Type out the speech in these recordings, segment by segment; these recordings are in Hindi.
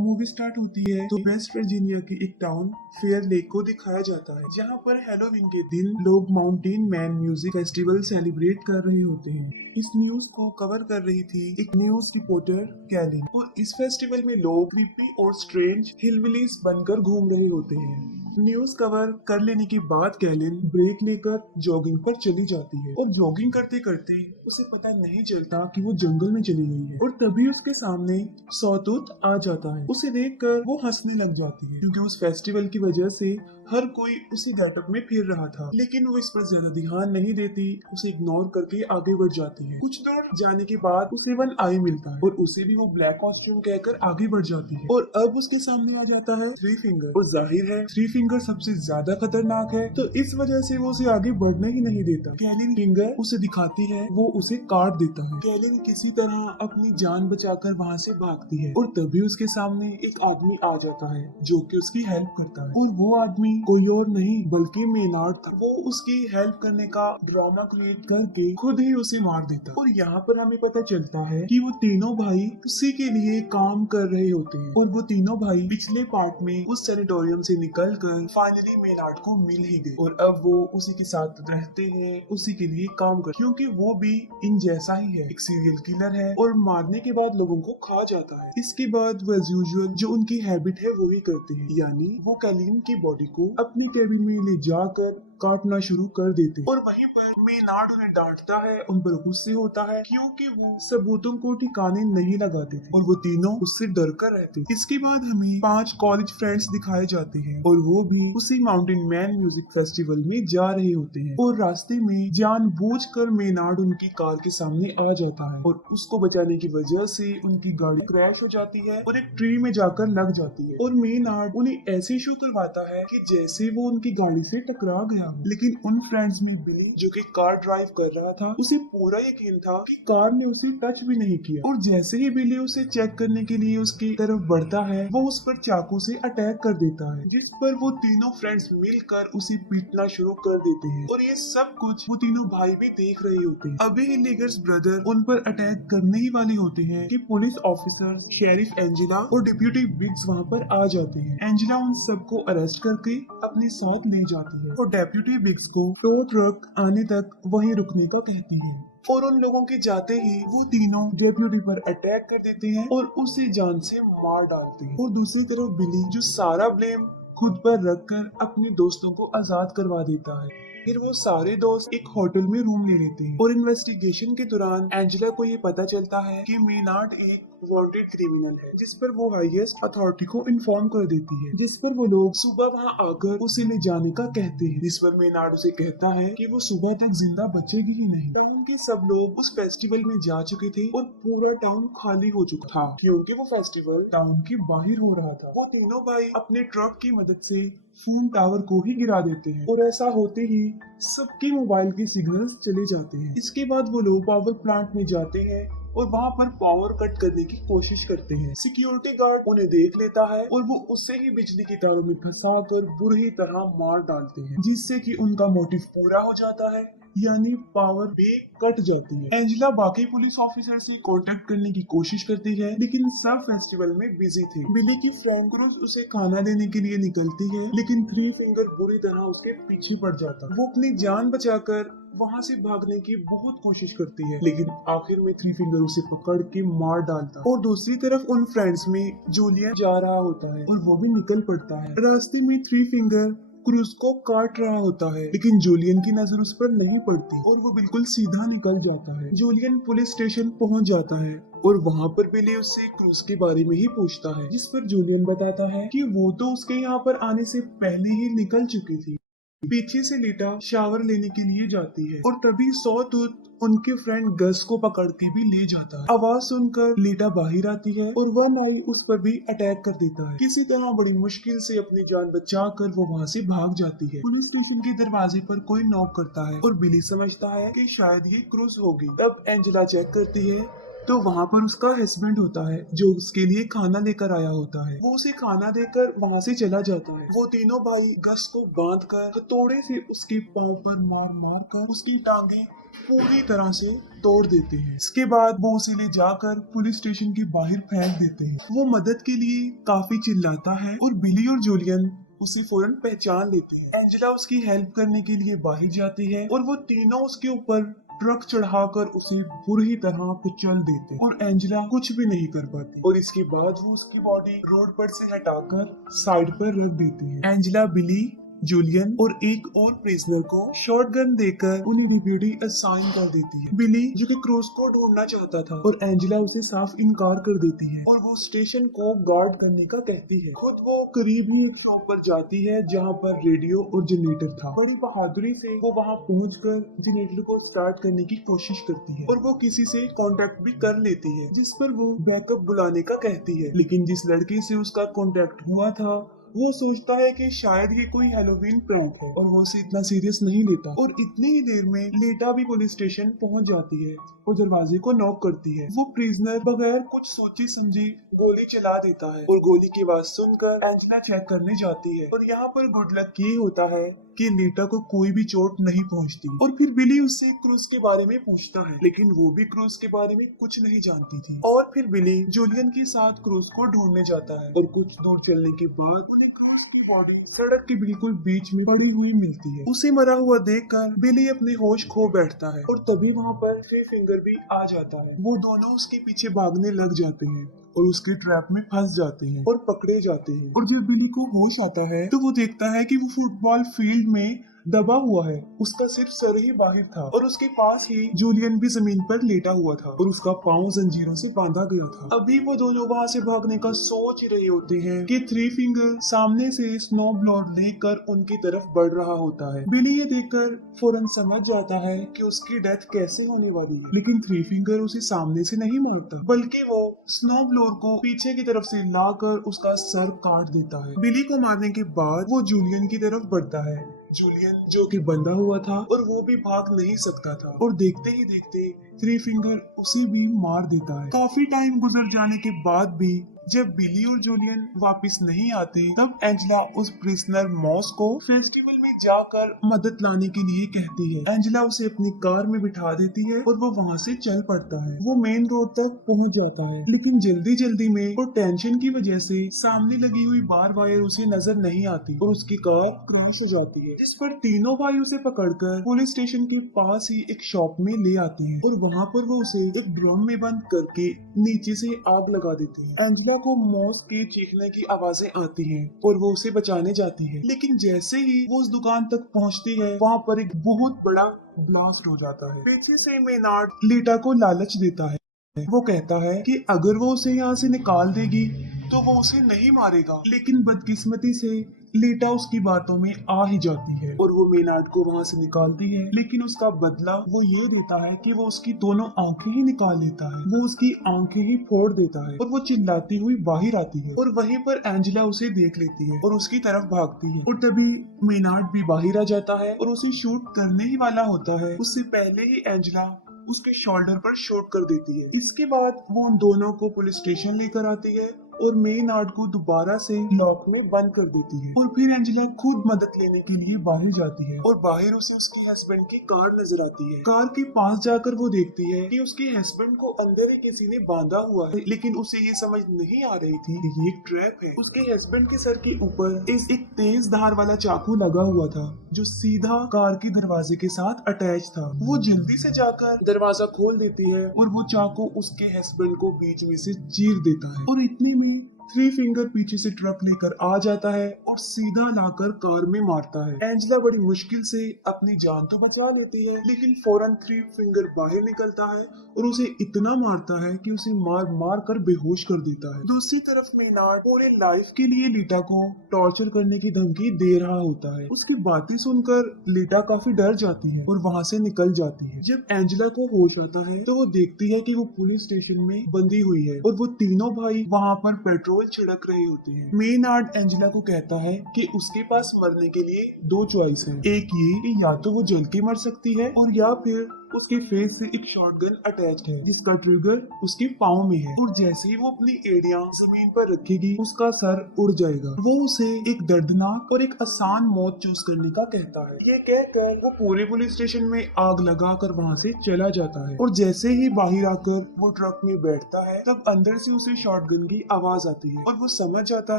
मूवी स्टार्ट होती है तो वेस्ट वर्जीनिया की एक टाउन फेयर लेक को दिखाया जाता है, जहाँ पर हैलोवीन के दिन लोग mountain man music festival celebrate कर रहे होते हैं। इस न्यूज को कवर कर रही थी एक न्यूज रिपोर्टर कैलिन, और इस फेस्टिवल में लोग क्रीपी और स्ट्रेंज हिलबिलीज बनकर घूम रहे होते हैं। न्यूज कवर कर लेने के बाद कैलिन ब्रेक लेकर जॉगिंग पर चली जाती है, और जॉगिंग करते करते उसे पता नहीं चलता कि वो जंगल में चली गई है, और तभी उसके सामने सॉटूथ आ जाता है। उसे देखकर वो हंसने लग जाती है, क्योंकि उस फेस्टिवल की वजह से हर कोई उसी गेटअप में फिर रहा था। लेकिन वो इस पर ज्यादा ध्यान नहीं देती, उसे इग्नोर करके आगे बढ़ जाती है। कुछ दूर जाने के बाद उसे वन आई मिलता है, और उसे भी वो ब्लैक कॉस्ट्यूम कहकर आगे बढ़ जाती है, और अब उसके सामने आ जाता है थ्री फिंगर। और जाहिर है थ्री फिंगर सबसे ज्यादा खतरनाक है, तो इस वजह से वो उसे आगे बढ़ने ही नहीं देता। कैलिन फिंगर उसे दिखाती है, वो उसे काट देता है। कैलिन किसी तरह अपनी जान बचाकर वहाँ से भागती है, और तभी उसके सामने एक आदमी आ जाता है जो कि उसकी हेल्प करता है, और वो आदमी कोई और नहीं बल्कि मेनार्ड था। वो उसकी हेल्प करने का ड्रामा क्रिएट करके खुद ही उसे मार देता है। और यहाँ पर हमें पता चलता है कि वो तीनों भाई उसी के लिए काम कर रहे होते हैं, और वो तीनों भाई पिछले पार्ट में उस सैनिटोरियम से निकलकर फाइनली मेनार्ड को मिल ही गए, और अब वो उसी के साथ रहते हैं, उसी के लिए काम कर, क्योंकि वो भी इन जैसा ही है, एक सीरियल किलर है और मारने के बाद लोगों को खा जाता है। इसके बाद वो एज यूजुअल जो उनकी हैबिट है वो ही करते हैं, यानी वो कैलिन की बॉडी को अपनी केबिन में ले जाकर काटना शुरू कर देते हैं। और वहीं पर मेनार्ड उन्हें डांटता है, उन पर गुस्से होता है, क्योंकि वो सबूतों को ठिकाने नहीं लगाते थे, और वो तीनों उससे डर कर रहते थे। इसके बाद हमें 5 कॉलेज फ्रेंड्स दिखाए जाते हैं, और वो भी उसी माउंटेन मैन म्यूजिक फेस्टिवल में जा रहे होते हैं, और रास्ते में जानबूझकर मेनार्ड उनकी कार के सामने आ जाता है, और उसको बचाने की वजह से उनकी गाड़ी क्रैश हो जाती है और एक ट्री में जाकर लग जाती है, और मेनार्ड उन्हें ऐसे शो करवाता है कि जैसे वो उनकी गाड़ी से टकरा गया। लेकिन उन फ्रेंड्स में बिली, जो कि कार ड्राइव कर रहा था, उसे पूरा यकीन था कि कार ने उसे टच भी नहीं किया, और जैसे ही बिली उसे चेक करने के लिए उसकी तरफ बढ़ता है, वो उस पर चाकू से अटैक कर देता है, जिस पर वो तीनों फ्रेंड्स मिलकर उसे पीटना शुरू कर देते हैं, और ये सब कुछ वो तीनों भाई भी देख रहे होते हैं। अभी हिलिगर्स ब्रदर उन पर अटैक करने ही वाले होते हैं कि पुलिस ऑफिसर, शेरिफ एंजेला और डिप्यूटी बिग्स वहाँ पर आ जाते हैं। एंजेला उन सबको अरेस्ट करके अपने साथ ले जाती है, और डेप्यूटी बिग्स को टो ट्रक आने तक वहीं रुकने का कहती है, और उन लोगों के जाते ही वो तीनों डेप्यूटी पर अटैक कर देते हैं और उसे जान से मार डालते हैं। और दूसरी तरफ बिली, जो सारा ब्लेम खुद पर रखकर अपने दोस्तों को आजाद करवा देता है। फिर वो सारे दोस्त एक होटल में रूम ले लेते हैं, और इन्वेस्टिगेशन के दौरान एंजेला को ये पता चलता है कि मेनार्ड एक वांटेड क्रिमिनल है, जिस पर वो हाईएस्ट अथॉरिटी को इन्फॉर्म कर देती है, जिस पर वो लोग सुबह वहाँ आकर उसे ले जाने का कहते हैं, जिस पर मेनार्ड उसे कहता है कि वो सुबह तक जिंदा बचेगी ही नहीं। टाउन के सब लोग उस फेस्टिवल में जा चुके थे, और पूरा टाउन खाली हो चुका था, क्योंकि वो फेस्टिवल टाउन के बाहर हो रहा था। वो तीनों भाई अपने ट्रक की मदद से फोन टावर को ही गिरा देते हैं, और ऐसा होते ही सबके मोबाइल के सिग्नल्स चले जाते हैं। इसके बाद वो लोग पावर प्लांट में जाते हैं, और वहाँ पर पावर कट करने की कोशिश करते हैं। सिक्योरिटी गार्ड उन्हें देख लेता है, और वो उससे ही बिजली की तारों में फंसा कर बुरी तरह मार डालते हैं, जिससे कि उनका मोटिव पूरा हो जाता है, यानी पावर भी कट जाती है। एंजेला बाकी पुलिस ऑफिसर से कांटेक्ट करने की कोशिश करती है, लेकिन सब फेस्टिवल में बिजी थे। बिली की फ्रेंड क्रूज उसे खाना देने के लिए निकलती है, लेकिन थ्री फिंगर बुरी तरह उसके पीछे पड़ जाता। वो अपनी जान बचाकर वहाँ से भागने की बहुत कोशिश करती है, लेकिन आखिर में थ्री फिंगर उसे पकड़ के मार डालता। और दूसरी तरफ उन फ्रेंड्स में जूलियन जा रहा होता है, और वो भी निकल पड़ता है। रास्ते में थ्री फिंगर क्रूज को काट रहा होता है, लेकिन जूलियन की नजर उस पर नहीं पड़ती, और वो बिल्कुल सीधा निकल जाता है। जूलियन पुलिस स्टेशन पहुंच जाता है, और वहाँ पर बिली उससे क्रूज के बारे में ही पूछता है, जिस पर जूलियन बताता है कि वो तो उसके यहाँ पर आने से पहले ही निकल चुकी थी। पीछे से लीटा शावर लेने के लिए जाती है, और तभी सॉटूथ उनके फ्रेंड गस को पकड़ के भी ले जाता है। आवाज सुनकर लीटा बाहर आती है, और वह नाई उस पर भी अटैक कर देता है। किसी तरह बड़ी मुश्किल से अपनी जान बचाकर वो वहाँ से भाग जाती है। पुलिस स्टेशन के दरवाजे पर कोई नॉक करता है, और बिली समझता है कि शायद ये क्रूज होगी। तब एंजेला चेक करती है, तो वहाँ पर उसका हस्बैंड होता है, जो उसके लिए खाना लेकर आया होता है। वो उसे खाना देकर वहाँ से चला जाता है। वो तीनों भाई गस को बांधकर हथौड़े से उसके पाँव पर मार मार कर उसकी टांगे पूरी तरह से तोड़ देते हैं। इसके बाद वो उसे ले जाकर पुलिस स्टेशन के बाहर फेंक देते हैं। वो मदद के लिए काफी चिल्लाता है और बिली और जूलियन उसे फौरन पहचान लेते हैं। एंजेला उसकी हेल्प करने के लिए बाहर जाती है और वो तीनों उसके ऊपर ट्रक चढ़ाकर उसे बुरी तरह कुचल देते हैं और एंजेला कुछ भी नहीं कर पाती। और इसके बाद वो उसकी बॉडी रोड पर से हटाकर साइड पर रख देती है। एंजेला बिली, जूलियन और एक और प्रिजनर को शॉटगन देकर उन्हें ड्यूटी असाइन कर देती है। बिली जो कि क्रूज को ढूंढना चाहता था और एंजेला उसे साफ इनकार कर देती है और वो स्टेशन को गार्ड करने का कहती है। खुद वो करीब ही एक शॉप पर जाती है जहाँ पर रेडियो और जनरेटर था। बड़ी बहादुरी से वो वहाँ पहुंचकर जनरेटर को स्टार्ट करने की कोशिश करती है और वो किसी से कांटेक्ट भी कर लेती है, जिस पर वो बैकअप बुलाने का कहती है। लेकिन जिस लड़के से उसका कांटेक्ट हुआ था वो सोचता है कि शायद ये कोई हेलोवीन प्रैंक है और वो उसे इतना सीरियस नहीं लेता। और इतनी ही देर में लेटा भी पुलिस स्टेशन पहुंच जाती है और दरवाजे को नॉक करती है। वो प्रिजनर बगैर कुछ सोचे समझे गोली चला देता है और गोली की आवाज सुनकर एंजेला चेक करने जाती है। और यहाँ पर गुड लक ये होता है कि लीटा को कोई भी चोट नहीं पहुंचती। और फिर बिली उससे क्रूज के बारे में पूछता है, लेकिन वो भी क्रूज के बारे में कुछ नहीं जानती थी। और फिर बिली जूलियन के साथ क्रूज को ढूंढने जाता है और कुछ दूर चलने के बाद उन्हें क्रूज की बॉडी सड़क के बिल्कुल बीच में पड़ी हुई मिलती है। उसे मरा हुआ देखकर बिली अपने होश खो बैठता है और तभी वहाँ पर थ्री फिंगर भी आ जाता है। वो दोनों उसके पीछे भागने लग जाते हैं और उसके ट्रैप में फंस जाते हैं और पकड़े जाते हैं। और जब बिली को होश आता है तो वो देखता है कि वो फुटबॉल फील्ड में दबा हुआ है। उसका सिर्फ सर ही बाहर था और उसके पास ही जूलियन भी जमीन पर लेटा हुआ था और उसका पाँव जंजीरों से बांधा गया था। अभी वो दोनों वहाँ से भागने का सोच रहे होते हैं कि थ्री फिंगर सामने से स्नो ब्लोअर लेकर उनकी तरफ बढ़ रहा होता है। बिली ये देखकर फौरन समझ जाता है कि उसकी डेथ कैसे होने वाली है, लेकिन थ्री फिंगर उसे सामने से नहीं मारता बल्कि वो स्नो ब्लोअर को पीछे की तरफ से लाकर उसका सर काट देता है। बिली को मारने के बाद वो जूलियन की तरफ बढ़ता है। जूलियन जो कि बंधा हुआ था और वो भी भाग नहीं सकता था और देखते ही देखते थ्री फिंगर उसे भी मार देता है। काफी टाइम गुजर जाने के बाद भी जब बिली और जूलियन वापस नहीं आते तब एंजेला उस प्रिजनर मॉस को फेस्टिवल में जाकर मदद लाने के लिए कहती है। एंजेला उसे अपनी कार में बिठा देती है और वो वहाँ से चल पड़ता है। वो मेन रोड तक पहुँच जाता है, लेकिन जल्दी जल्दी में और टेंशन की वजह से सामने लगी हुई बार वायर उसे नजर नहीं आती और उसकी कार क्रॉस हो जाती है, जिस पर तीनों भाई उसे पकड़कर पुलिस स्टेशन के पास ही एक शॉप में ले आते हैं और वहाँ पर वो उसे एक ड्रम में बंद करके नीचे से आग लगा देते हैं। एंजेला को मॉस के चीखने की आवाजें आती हैं और वो उसे बचाने जाती है, लेकिन जैसे ही वो उस दुकान तक पहुंचती है वहाँ पर एक बहुत बड़ा ब्लास्ट हो जाता है। पीछे से मेनार्ड लीटा को लालच देता है। वो कहता है कि अगर वो उसे यहाँ से निकाल देगी तो वो उसे नहीं मारेगा, लेकिन बदकिस्मती से लीटा उसकी बातों में आ ही जाती है और वो मेनार्ड को वहाँ से निकालती है, लेकिन उसका बदला वो ये देता है कि वो उसकी दोनों आंखें ही निकाल लेता है। वो उसकी आंखें ही फोड़ देता है और वो चिल्लाती हुई बाहर आती है और वहीं पर एंजेला उसे देख लेती है और उसकी तरफ भागती है। और तभी मेनार्ड भी बाहर आ जाता है और उसे शूट करने ही वाला होता है। उससे पहले ही एंजेला उसके शोल्डर पर शूट कर देती है। इसके बाद वो उन दोनों को पुलिस स्टेशन लेकर आती है और मेनार्ड को दोबारा से लॉक में बंद कर देती है। और फिर एंजेला खुद मदद लेने के लिए बाहर जाती है और बाहर उसे उसके हस्बैंड की कार नजर आती है। कार के पास जाकर वो देखती है कि उसके हस्बैंड को अंदर ही किसी ने बांधा हुआ है, लेकिन उसे ये समझ नहीं आ रही थी कि ये एक ट्रैप है। उसके हस्बैंड के सर के ऊपर एक तेज धार वाला चाकू लगा हुआ था जो सीधा कार के दरवाजे के साथ अटैच था। वो जल्दी से जाकर दरवाजा खोल देती है और वो चाकू उसके हस्बैंड को बीच में से चीर देता है और इतने में थ्री फिंगर पीछे से ट्रक लेकर आ जाता है और सीधा लाकर कार में मारता है। एंजेला बड़ी मुश्किल से अपनी जान तो बचा लेती है, लेकिन फौरन थ्री फिंगर बाहर निकलता है और उसे इतना मारता है कि उसे मार मार कर बेहोश कर देता है। दूसरी तरफ मेनार्ड पूरे लाइफ के लिए लीटा को टॉर्चर करने की धमकी दे रहा होता है। उसकी बातें सुनकर लीटा काफी डर जाती है और वहाँ से निकल जाती है। जब एंजेला को होश आता है तो वो देखती है कि वो पुलिस स्टेशन में बंदी हुई है और वो तीनों भाई वहाँ पर पेट्रोल छिड़क रहे होते हैं। मेनार्ड एंजेला को कहता है कि उसके पास मरने के लिए दो चॉइस है, एक ये कि या तो वो जल के मर सकती है और या फिर उसके फेस से एक शॉटगन अटैच्ड है जिसका ट्रिगर उसके पाँव में है और जैसे ही वो अपनी एड़ियां जमीन पर रखेगी उसका सर उड़ जाएगा। वो उसे एक दर्दनाक और एक आसान मौत चूज करने का कहता है। ये कहकर वो पूरे पुलिस स्टेशन में आग लगाकर वहाँ से चला जाता है और जैसे ही बाहर आकर वो ट्रक में बैठता है तब अंदर से उसे शॉटगन की आवाज आती है और वो समझ जाता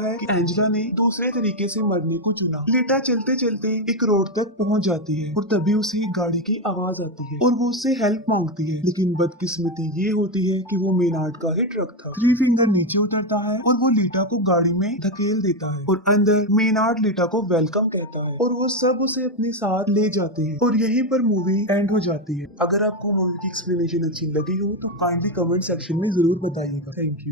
है कि एंजेला ने दूसरे तरीके से मरने को चुना। लेटा चलते चलते एक रोड तक पहुंच जाती है और तभी उसे एक गाड़ी की आवाज आती है और वो उससे हेल्प मांगती है, लेकिन बदकिस्मती ये होती है कि वो मेनार्ड का ही ट्रक था। थ्री फिंगर नीचे उतरता है और वो लीटा को गाड़ी में धकेल देता है और अंदर मेनार्ड लीटा को वेलकम कहता है और वो सब उसे अपने साथ ले जाते हैं और यहीं पर मूवी एंड हो जाती है। अगर आपको मूवी की एक्सप्लेनेशन अच्छी लगी हो तो काइंडली कमेंट सेक्शन में जरूर बताइएगा। Thank you.